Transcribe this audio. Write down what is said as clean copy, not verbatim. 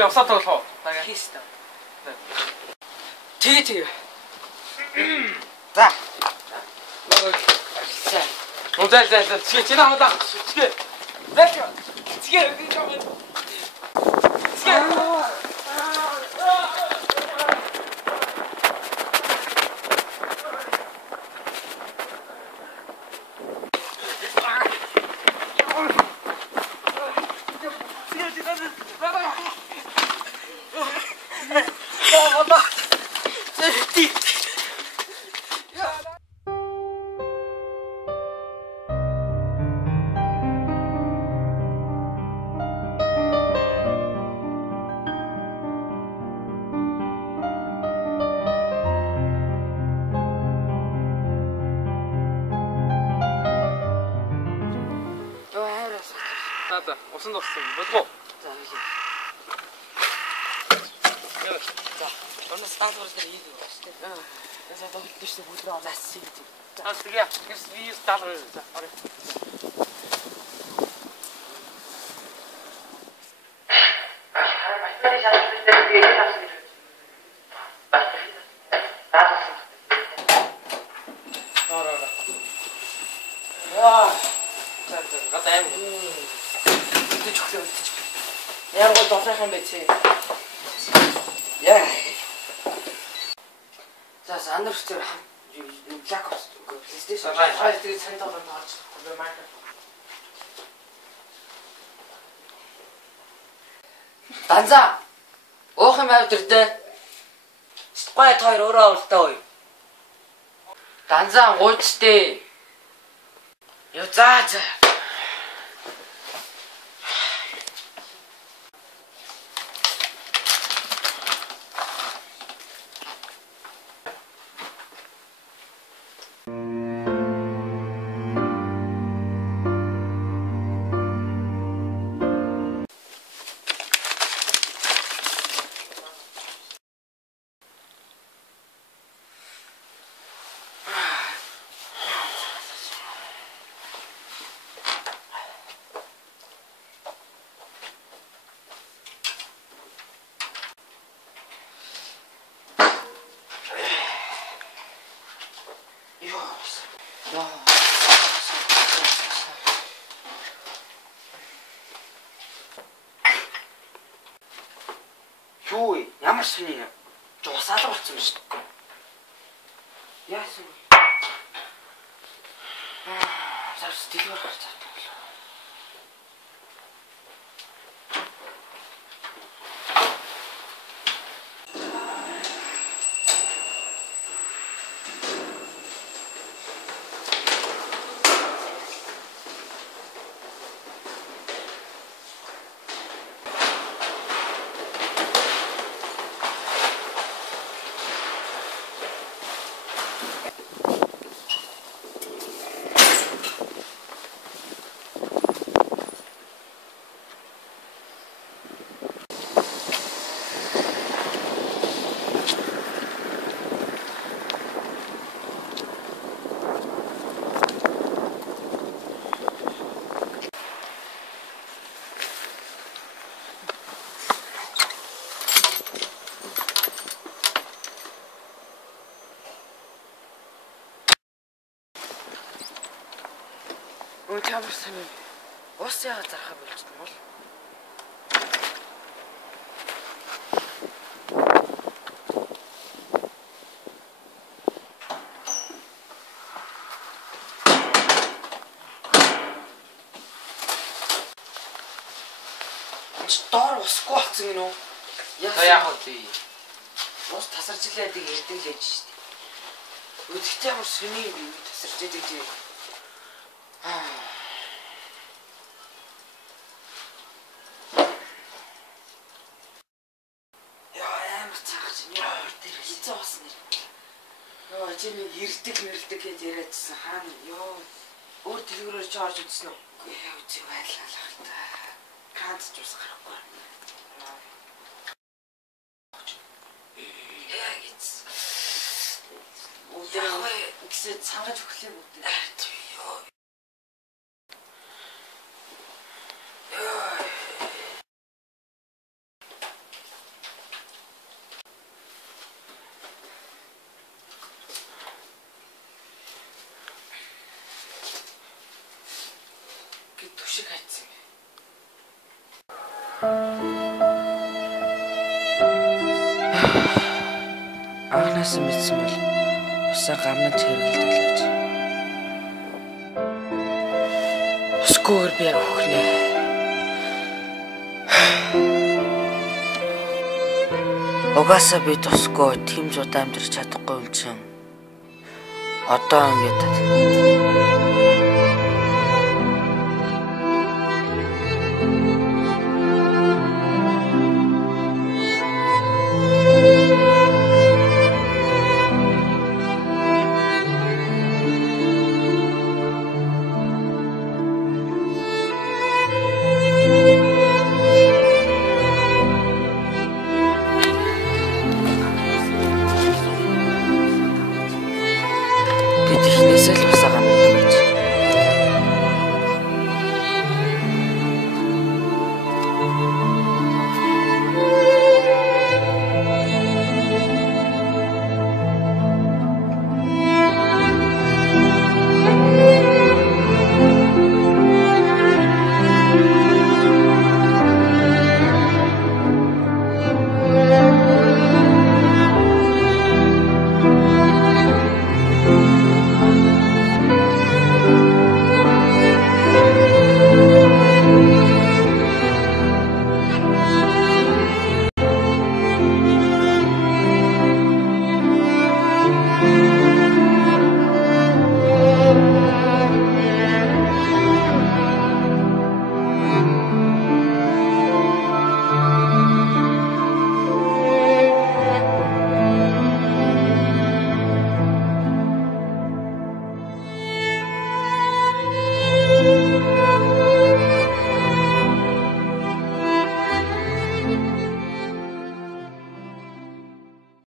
явсаар тоглох уу? Хийстэ. Тэгээ. За. За. За. Чи намайг чигээ. Зэчээ. Чигээ. Усан дууссан болов уу? За хийе. За. Өнөөдөр стаалгар дээр хийх юм шүү дээ. За тоглолт шүү дээ бүдрээ олаасан юм. За тэгээ. Би стаалгар. За орё. Яа гол доосайхан байц. Яа. За сандарч тэр Black Ops PlayStation 2 тэгээд сайн тоглоод таарч байгаа юм. Данза. Оох юм авд ирдэ. Гой тойр өөрөө олдоо уу. Данза гуйчтэй. Ёо за. Юу ямар шинэ жуусаалга болсон юм шүү дээ. Яасан вэ? Зарс дэлгэр гарч байгаа. Ямар сони ус яа зархаа болчихсон бол доор усгүй болсон гинөө. Яах вэ? Ус тасарч илээд ирдэлээж штий. Өдөртөө ямар сони юм тасарч идэг. Чиний ирдэг гэж яриадсан хаана ёо өөр дэлгэрээр ч орж үзсэн үү? Үгүй ээ үзье байлаа л та. Ганц ч ус гарахгүй. Яа гэж. Үгүй гэсэн цангаж өглөө бүгд. Ёо. Анханаас нь мэдсэн бол усаа гарнаж хэрэгэлдэг л гэж. Усгүйгээр би яг хөхнэ. Угаасаа би тусгүй тийм зудаан амжирч чадахгүй юм чин. Одоо ингэж